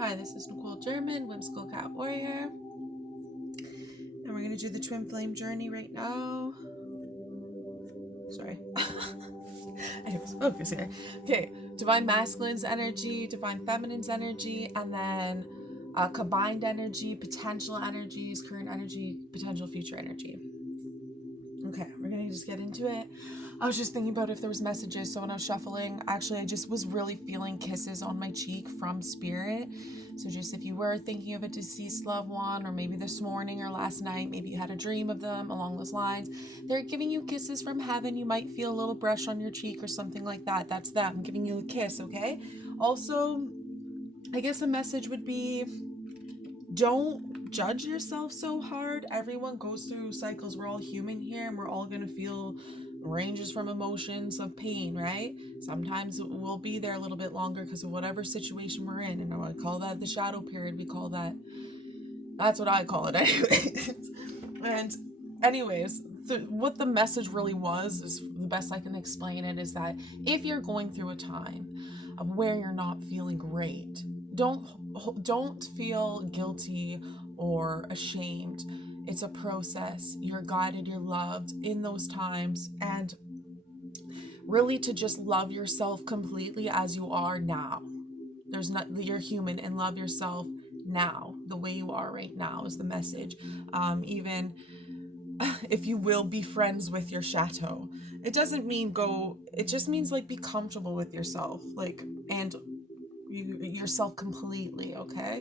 Hi, this is Nicole German, Whimsical Cat Warrior. And we're going to do the Twin Flame journey right now. Sorry. I have to focus here. Okay, Divine Masculine's energy, Divine Feminine's energy, and then combined energy, potential energies, current energy, potential future energy. Okay, we're going to just get into it. I was just thinking about if there was messages, so when I was shuffling, actually I just was really feeling kisses on my cheek from spirit. So just if you were thinking of a deceased loved one, or maybe this morning or last night, maybe you had a dream of them along those lines, they're giving you kisses from heaven. You might feel a little brush on your cheek or something like that. That's them giving you a kiss, okay? Also, I guess a message would be, don't judge yourself so hard. Everyone goes through cycles. We're all human here, and we're all going to feel ranges from emotions of pain, right? Sometimes we'll be there a little bit longer because of whatever situation we're in, and I call that the shadow period. We call that's what I call it anyways. And anyways, what the message really was, is the best I can explain it, is that if you're going through a time of where you're not feeling great, don't feel guilty or ashamed. It's a process. You're guided, you're loved in those times, and really to just love yourself completely as you are now. You're human, and love yourself now the way you are right now is the message. Even if you will be friends with your chateau, it doesn't mean it just means like be comfortable with yourself, like, and yourself completely, okay?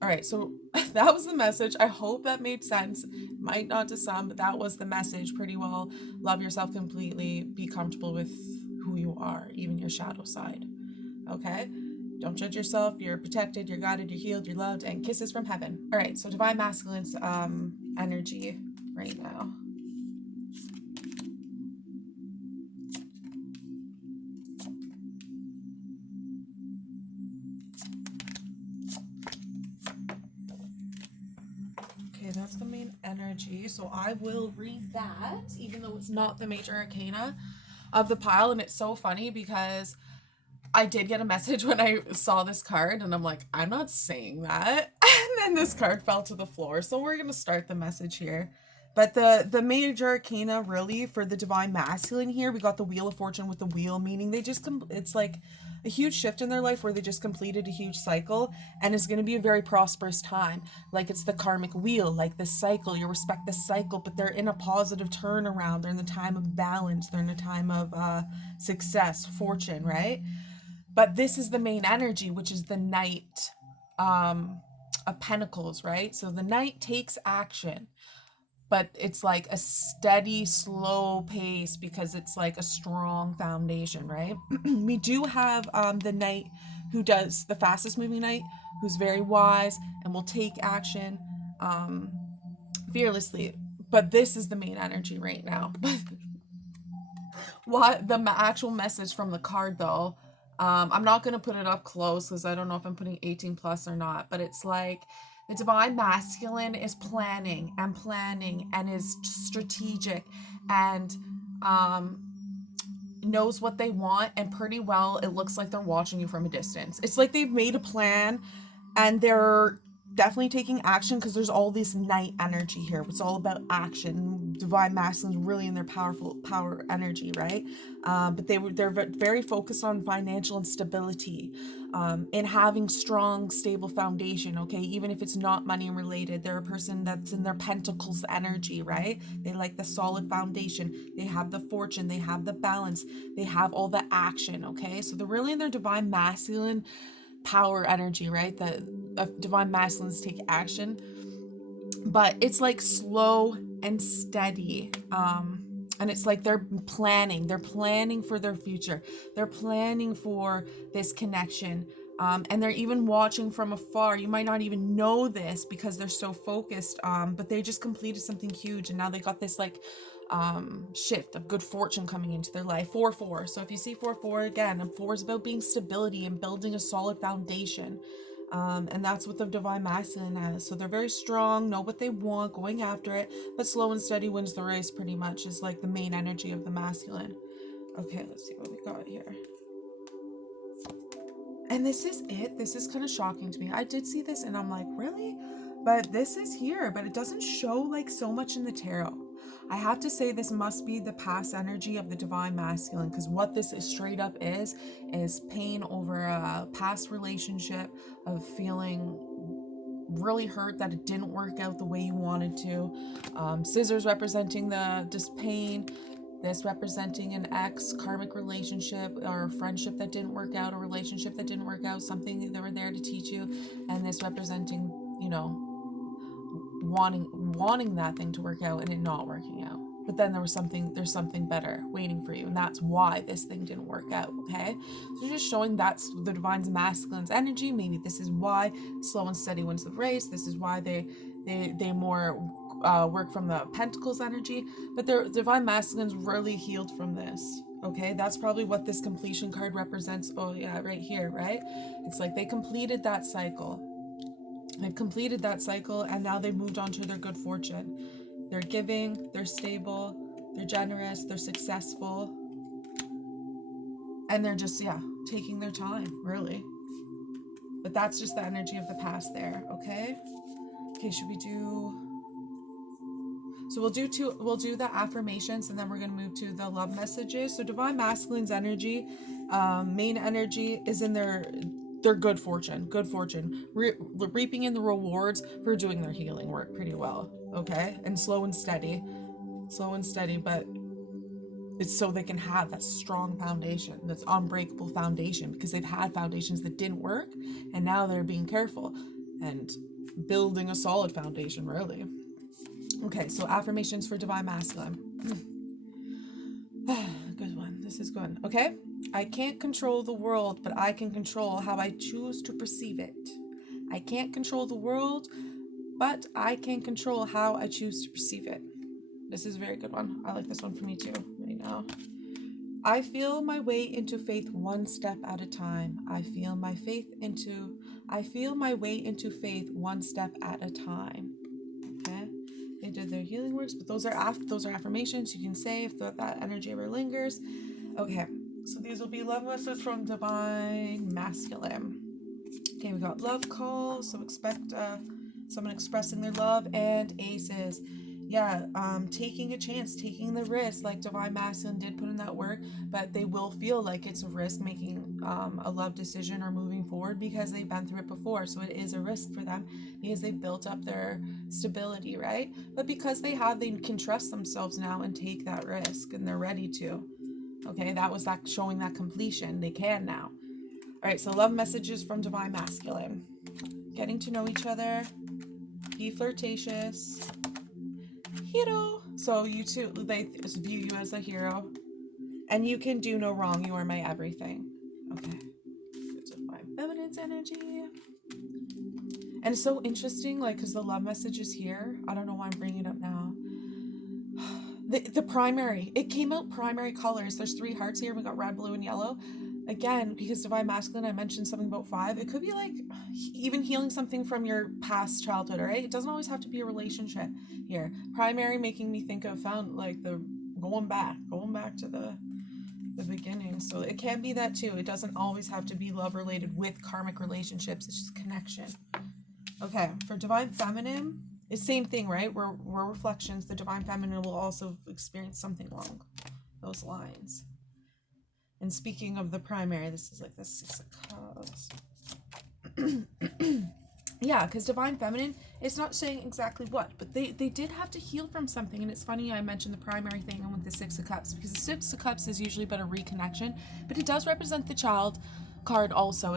All right, so that was the message. I hope that made sense. Might not to some, but that was the message pretty well. Love yourself completely. Be comfortable with who you are, even your shadow side. Okay? Don't judge yourself. You're protected, you're guided, you're healed, you're loved, and kisses from heaven. All right, so Divine Masculine's energy right now. Okay, that's the main energy. So I will read that, even though it's not the major arcana of the pile. And it's so funny because I did get a message when I saw this card, and I'm like, I'm not saying that. And then this card fell to the floor. So we're going to start the message here. But the major arcana really for the Divine Masculine here, we got the Wheel of Fortune with the wheel, meaning they just it's like a huge shift in their life where they just completed a huge cycle, and it's going to be a very prosperous time. Like it's the karmic wheel, like the cycle, you respect the cycle, but they're in a positive turnaround. They're in the time of balance. They're in a time of success, fortune, right? But this is the main energy, which is the Knight of Pentacles, right? So the Knight takes action, but it's like a steady, slow pace because it's like a strong foundation, right? We do have the Knight who does the fastest moving Knight, who's very wise and will take action fearlessly. But this is the main energy right now. What the actual message from the card, though, I'm not going to put it up close because I don't know if I'm putting 18 plus or not, but it's like the Divine Masculine is planning and is strategic and knows what they want, and pretty well it looks like they're watching you from a distance. It's like they've made a plan and they're definitely taking action because there's all this Knight energy here. It's all about action. Divine Masculine's really in their power energy, right? But they're very focused on financial instability, and having strong, stable foundation. Okay, even if it's not money related, they're a person that's in their Pentacles energy, right? They like the solid foundation. They have the fortune. They have the balance. They have all the action. Okay, so they're really in their Divine Masculine power energy, right? The Divine Masculines take action, but it's like slow and steady. And it's like they're planning for their future. They're planning for this connection. And they're even watching from afar. You might not even know this because they're so focused, but they just completed something huge, and now they got this like shift of good fortune coming into their life. 4-4. So if you see 4-4 again, and 4 is about being stability and building a solid foundation. And that's what the Divine Masculine has. So they're very strong, know what they want, going after it, but slow and steady wins the race, pretty much, is like the main energy of the masculine. Okay, let's see what we got here. And this is it. This is kind of shocking to me. I did see this and I'm like, really? But this is here, but it doesn't show like so much in the tarot. I have to say this must be the past energy of the divine masculine, because what this is straight up is pain over a past relationship, of feeling really hurt that it didn't work out the way you wanted to. Scissors representing the just pain. This representing an ex karmic relationship or a friendship that didn't work out, a relationship that didn't work out, something that were there to teach you. And this representing, you know, wanting that thing to work out and it not working out. But then there's something better waiting for you, and that's why this thing didn't work out. Okay, so just showing that's the divine's masculine's energy. Maybe this is why slow and steady wins the race. This is why they more work from the pentacles energy. But their divine masculine's really healed from this. Okay, that's probably what this completion card represents. Oh yeah, right here, right? It's like they completed that cycle. They've completed that cycle, and now they've moved on to their good fortune. They're giving, they're stable, they're generous, they're successful, and they're just, yeah, taking their time, really. But that's just the energy of the past there, okay? Okay, should we do... So we'll do the affirmations, and then we're going to move to the love messages. So divine masculine's energy, main energy is in their good fortune, reaping in the rewards for doing their healing work pretty well, okay? And slow and steady, but it's so they can have that strong foundation, that's unbreakable foundation, because they've had foundations that didn't work, and now they're being careful and building a solid foundation, really. Okay, so affirmations for divine masculine. Good one. This is good. Okay. I can't control the world, but I can control how I choose to perceive it. I can't control the world, but I can control how I choose to perceive it. This is a very good one. I like this one for me too, right now. I feel my way into faith one step at a time. I feel my way into faith one step at a time. Okay. They did their healing works, but those are affirmations you can say if that energy ever lingers. Okay, so these will be love messages from divine masculine. Okay, we got love call, so expect someone expressing their love, and aces. Yeah, taking a chance, taking the risk, like divine masculine did put in that work, but they will feel like it's a risk making a love decision or moving forward, because they've been through it before. So it is a risk for them, because they've built up their stability, right? But because they can trust themselves now and take that risk, and they're ready to. Okay, that was that showing that completion. They can now. All right, so love messages from divine masculine. Getting to know each other. Be flirtatious. Hero. So you two, they view you as a hero. And you can do no wrong. You are my everything. Okay. Divine feminine's energy. And it's so interesting, like, because the love message is here. I don't know why I'm bringing it up now. The primary, it came out primary colors. There's 3 hearts here. We got red, blue, and yellow. Again, because divine masculine, I mentioned something about 5. It could be like even healing something from your past childhood, all right? It doesn't always have to be a relationship here. Primary making me think of like the going back to the beginning. So it can be that too. It doesn't always have to be love related with karmic relationships. It's just connection. Okay, for divine feminine, it's same thing, right? We're reflections. The divine feminine will also experience something along those lines. And speaking of the primary, this is like the 6 of Cups. Yeah, because divine feminine, it's not saying exactly what, but they did have to heal from something. And it's funny I mentioned the primary thing and with the 6 of Cups, because the 6 of Cups is usually about a reconnection, but it does represent the child card also.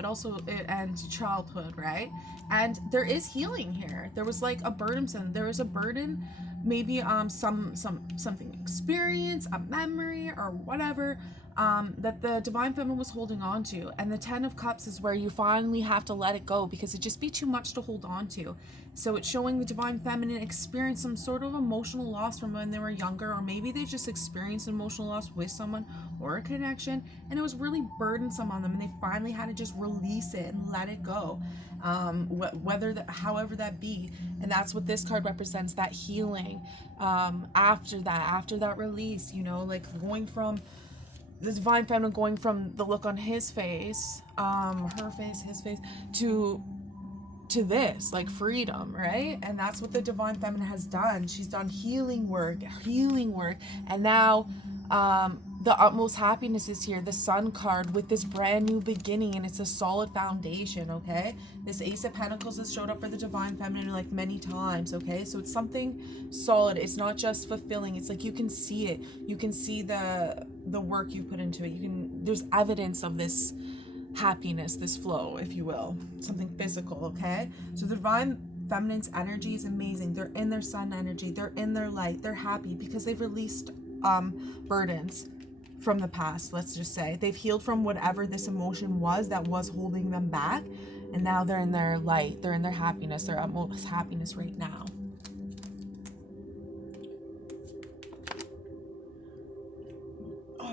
And childhood, right? And there is healing here. There was like a burdensome. There was a burden, maybe something experience, a memory, or whatever. That the divine feminine was holding on to, and the 10 of Cups is where you finally have to let it go, because it'd just be too much to hold on to. So it's showing the divine feminine experienced some sort of emotional loss from when they were younger, or maybe they just experienced emotional loss with someone or a connection, and it was really burdensome on them, and they finally had to just release it and let it go, however that be. And that's what this card represents, that healing after that release, like going from the divine feminine going from the look on his face, her face, his face, to this, like freedom, right? And that's what the divine feminine has done. She's done healing work, and now the utmost happiness is here, the Sun card, with this brand new beginning, and it's a solid foundation. Okay, this Ace of Pentacles has showed up for the divine feminine like many times. Okay, so it's something solid. It's not just fulfilling. It's like you can see it. You can see the work you put into it. There's evidence of this happiness, this flow, if you will, something physical. Okay, so the divine feminine's energy is amazing. They're in their sun energy, they're in their light, they're happy because they've released burdens from the past. Let's just say they've healed from whatever this emotion was that was holding them back, and now they're in their light, they're in their happiness, their utmost happiness right now.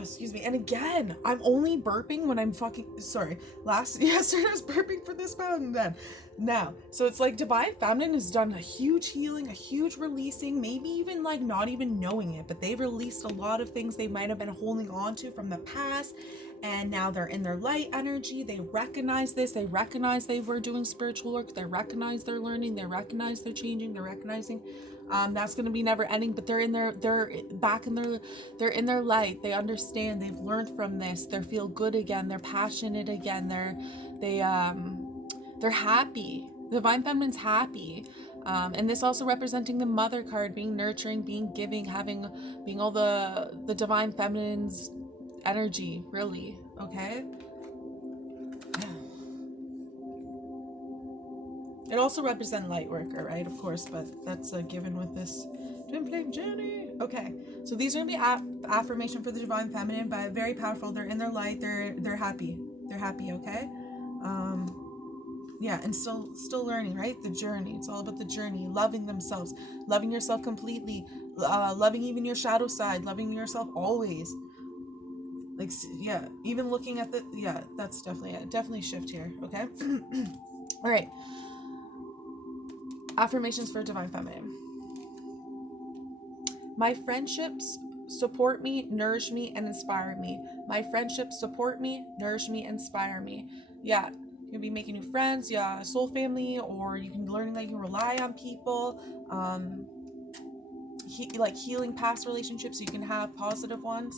Excuse me. And again, I'm only burping when I'm yesterday I was burping for this mountain then. Now, so it's like divine feminine has done a huge healing, a huge releasing, maybe even like not even knowing it, but they've released a lot of things they might have been holding on to from the past, and now they're in their light energy. They recognize this, they recognize they were doing spiritual work, they recognize they're learning, they recognize they're changing, they're recognizing that's going to be never ending, but they're in their light. They understand, they've learned from this, they feel good again, they're passionate again, they're happy. The divine feminine's happy. And this also representing the mother card, being nurturing, being giving, being all the divine feminine's energy, really. Okay. It also represents light worker, right? Of course, but that's a given with this twin flame journey. Okay, so these are gonna be affirmation for the divine feminine, but very powerful. They're in their light. They're happy. They're happy. Okay. Yeah, and still learning, right? The journey. It's all about the journey. Loving themselves, loving yourself completely, loving even your shadow side, loving yourself always. Like, yeah, even looking at that's definitely a shift here. Okay. All right. Affirmations for divine feminine. My friendships support me, nourish me, and inspire me. My friendships support me, nourish me, inspire me. Yeah, you can be making new friends, yeah, soul family, or you can learn that you can rely on people. Like healing past relationships, so you can have positive ones.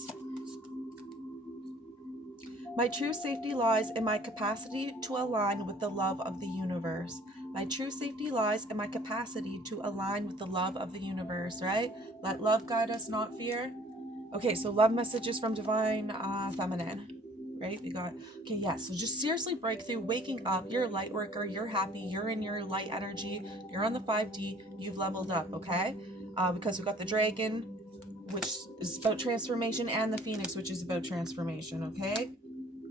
My true safety lies in my capacity to align with the love of the universe. My true safety lies in my capacity to align with the love of the universe, right? Let love guide us, not fear. Okay, so love messages from divine feminine, right? We got, okay, yeah, so just seriously breakthrough, waking up, you're a light worker, you're happy, you're in your light energy, you're on the 5D, you've leveled up, okay? Because we got the dragon, which is about transformation, and the phoenix, which is about transformation, okay?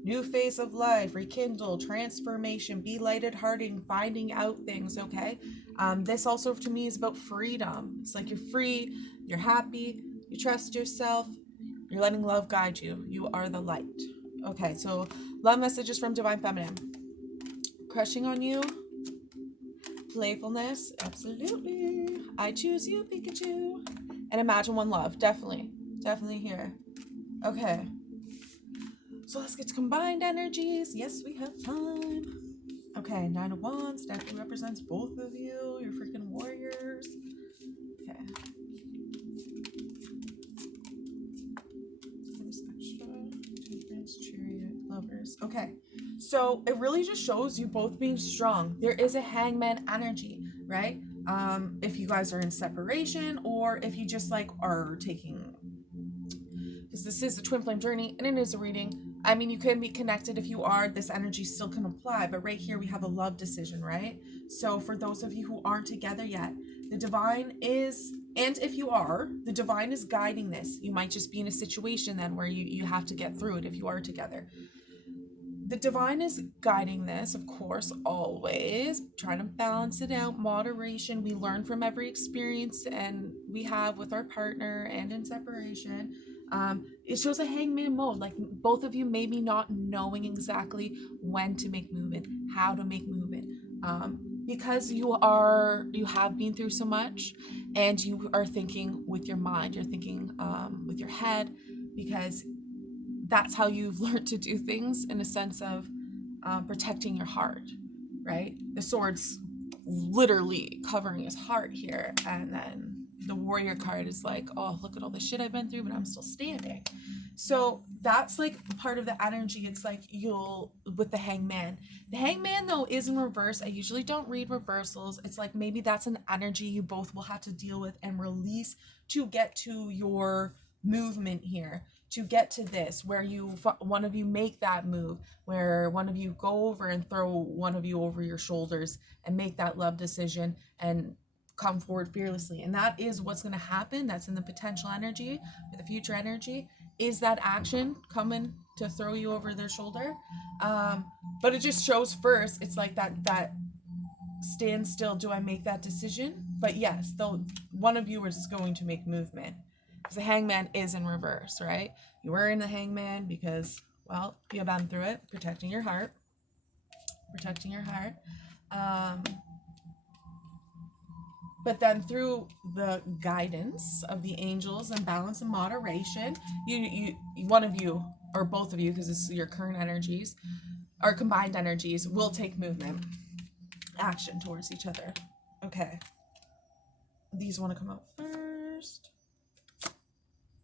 New phase of life, rekindle, transformation, be lighthearted, finding out things, okay? This also to me is about freedom. It's like you're free, you're happy, you trust yourself, you're letting love guide you. You are the light. Okay, so love messages from divine feminine. Crushing on you. Playfulness, absolutely. I choose you, Pikachu. And imagine one love, definitely here. Okay. So let's get to combined energies. Yes, we have time. Okay, 9 of Wands definitely represents both of you. You're freaking warriors. Okay. There's extra. Temperance, Chariot, Lovers. Okay. So it really just shows you both being strong. There is a hangman energy, right? If you guys are in separation, or if you just like are taking, because this is a twin flame journey and it is a reading. I mean, you can be connected if you are, this energy still can apply, but right here we have a love decision, right? So for those of you who aren't together yet, the divine is, and if you are, the divine is guiding this. You might just be in a situation then where you have to get through it if you are together. The divine is guiding this, of course, always trying to balance it out, moderation. We learn from every experience and we have with our partner and in separation. It shows a hangman mode, like both of you maybe not knowing exactly when to make movement, how to make movement, because you have been through so much, and you are thinking with your mind, you're thinking with your head, because that's how you've learned to do things, in a sense of protecting your heart, right? The sword's literally covering his heart here, and then the warrior card is like, oh, look at all the shit I've been through, but I'm still standing. So that's like part of the energy. It's like you'll, with the hangman. The hangman, though, is in reverse. I usually don't read reversals. It's like maybe that's an energy you both will have to deal with and release to get to your movement here, to get to this, where one of you make that move, where one of you go over and throw one of you over your shoulders and make that love decision and come forward fearlessly. And that is what's going to happen. That's in the potential energy, or the future energy, is that action coming to throw you over their shoulder. But it just shows first, it's like that stand still, do I make that decision? But yes, though, one of you is going to make movement, because the hangman is in reverse, right? You were in the hangman because, well, you've been through it, protecting your heart. But then through the guidance of the angels and balance and moderation, you one of you, or both of you, because this is your current energies, or combined energies, will take movement, action towards each other. Okay. These want to come out first.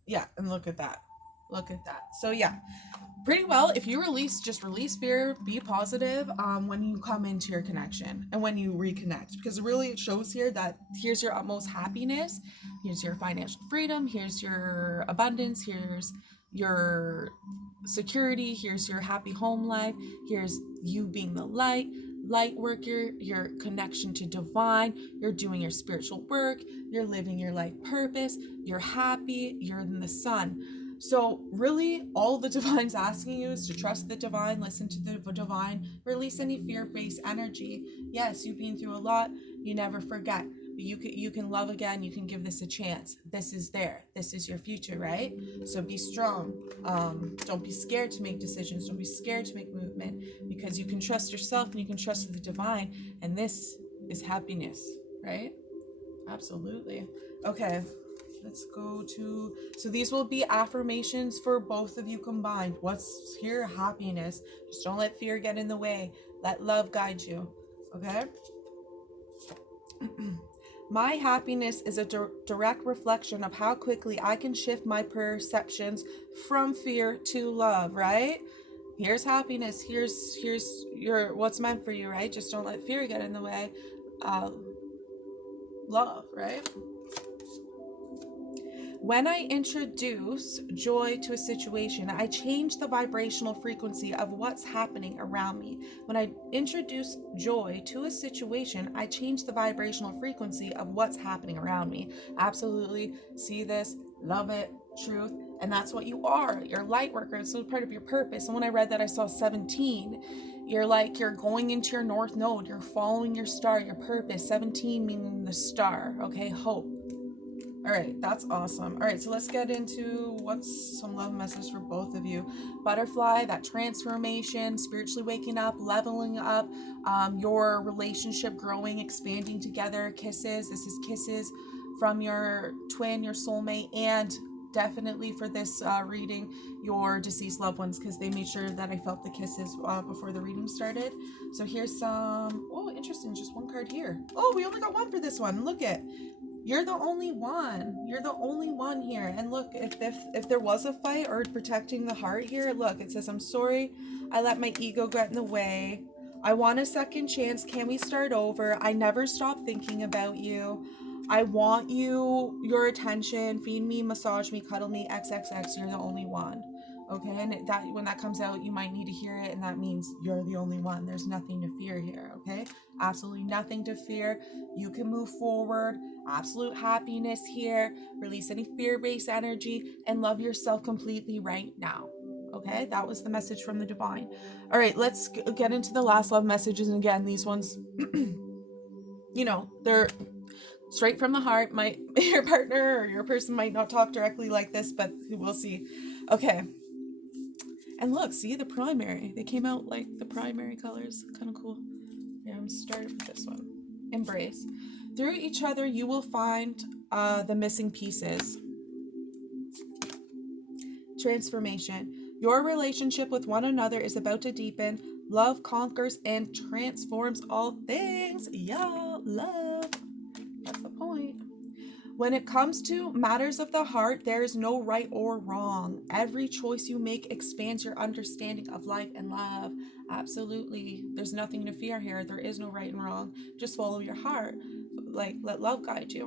Yeah, and look at that. So yeah, pretty well, if you just release fear, be positive when you come into your connection and when you reconnect, because really it shows here that here's your utmost happiness, here's your financial freedom, here's your abundance, here's your security, here's your happy home life, here's you being the light worker, your connection to divine, you're doing your spiritual work, you're living your life purpose, you're happy, you're in the sun. So really, all the divine's asking you is to trust the divine, listen to the divine, release any fear-based energy. Yes, you've been through a lot, you never forget, but you can love again, you can give this a chance. This is there, this is your future, right? So be strong. Don't be scared to make decisions, don't be scared to make movement, because you can trust yourself and you can trust the divine, and this is happiness, right? Absolutely. Okay. Let's go to, so these will be affirmations for both of you combined. What's here? Happiness. Just don't let fear get in the way. Let love guide you. Okay? My happiness is a direct reflection of how quickly I can shift my perceptions from fear to love, right? Here's happiness. Here's your what's meant for you, right? Just don't let fear get in the way. Love, right? When I introduce joy to a situation, I change the vibrational frequency of what's happening around me. When I introduce joy to a situation, I change the vibrational frequency of what's happening around me. Absolutely. See this, love it, truth. And that's what you are. You're a light worker. It's part of your purpose. And when I read that, I saw 17. You're going into your north node. You're following your star, your purpose. 17 meaning the star. Okay, hope. All right, that's awesome. All right, so let's get into what's some love message for both of you. Butterfly, that transformation, spiritually waking up, leveling up, your relationship growing, expanding together. Kisses, this is kisses from your twin, your soulmate, and definitely for this reading, your deceased loved ones, because they made sure that I felt the kisses before the reading started. So here's some, oh, interesting, just one card here. Oh, we only got one for this one. Look at, you're the only one. You're the only one here. And look, if there was a fight or protecting the heart here, look, it says, I'm sorry I let my ego get in the way. I want a second chance. Can we start over? I never stop thinking about you. I want your attention. Feed me, massage me, cuddle me, XXX. You're the only one. Okay, and that when that comes out, you might need to hear it, and that means you're the only one. There's nothing to fear here, okay? Absolutely nothing to fear. You can move forward. Absolute happiness here. Release any fear-based energy and love yourself completely right now. Okay, that was the message from the divine. All right, let's get into the last love messages. And again, these ones, they're straight from the heart. Your partner or your person might not talk directly like this, but we'll see. Okay. And look, see the primary. They came out like the primary colors. Kind of cool. Yeah, I'm starting with this one. Embrace. Through each other, you will find the missing pieces. Transformation. Your relationship with one another is about to deepen. Love conquers and transforms all things. Y'all, love. That's the point. When it comes to matters of the heart, there is no right or wrong. Every choice you make expands your understanding of life and love. Absolutely. There's nothing to fear here. There is no right and wrong. Just follow your heart. Like, let love guide you.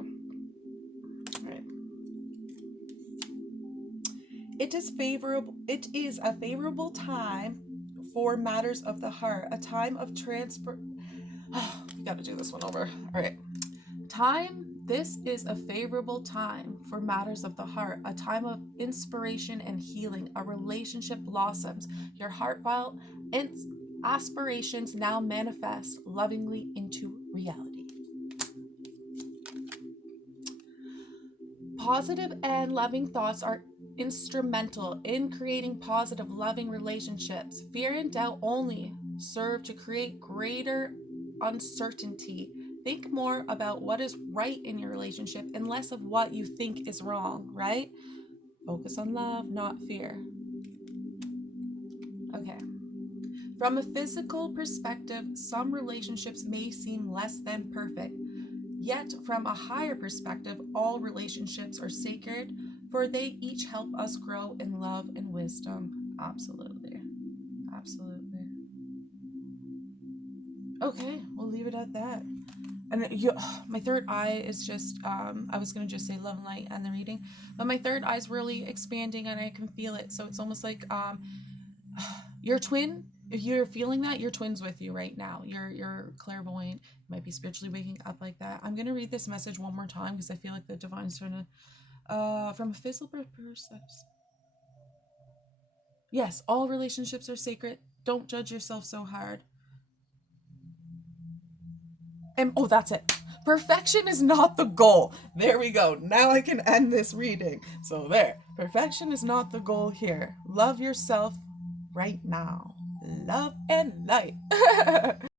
All right. It is a favorable time for matters of the heart, a time of Oh, gotta do this one over. All right. This is a favorable time for matters of the heart, a time of inspiration and healing. A relationship blossoms. Your heartfelt aspirations now manifest lovingly into reality. Positive and loving thoughts are instrumental in creating positive, loving relationships. Fear and doubt only serve to create greater uncertainty. Think more about what is right in your relationship and less of what you think is wrong, right? Focus on love, not fear. Okay. From a physical perspective, some relationships may seem less than perfect. Yet, from a higher perspective, all relationships are sacred, for they each help us grow in love and wisdom. Absolutely. Absolutely. Okay, we'll leave it at that. And my third eye is just, I was going to just say love and light and the reading, but my third eye is really expanding and I can feel it. So it's almost like your twin, if you're feeling that, your twin's with you right now. You're clairvoyant. You might be spiritually waking up like that. I'm going to read this message one more time because I feel like the divine's trying to, from a physical perspective. Yes, all relationships are sacred. Don't judge yourself so hard. And oh, that's it. Perfection is not the goal. There we go. Now I can end this reading. So there. Perfection is not the goal here. Love yourself right now. Love and light.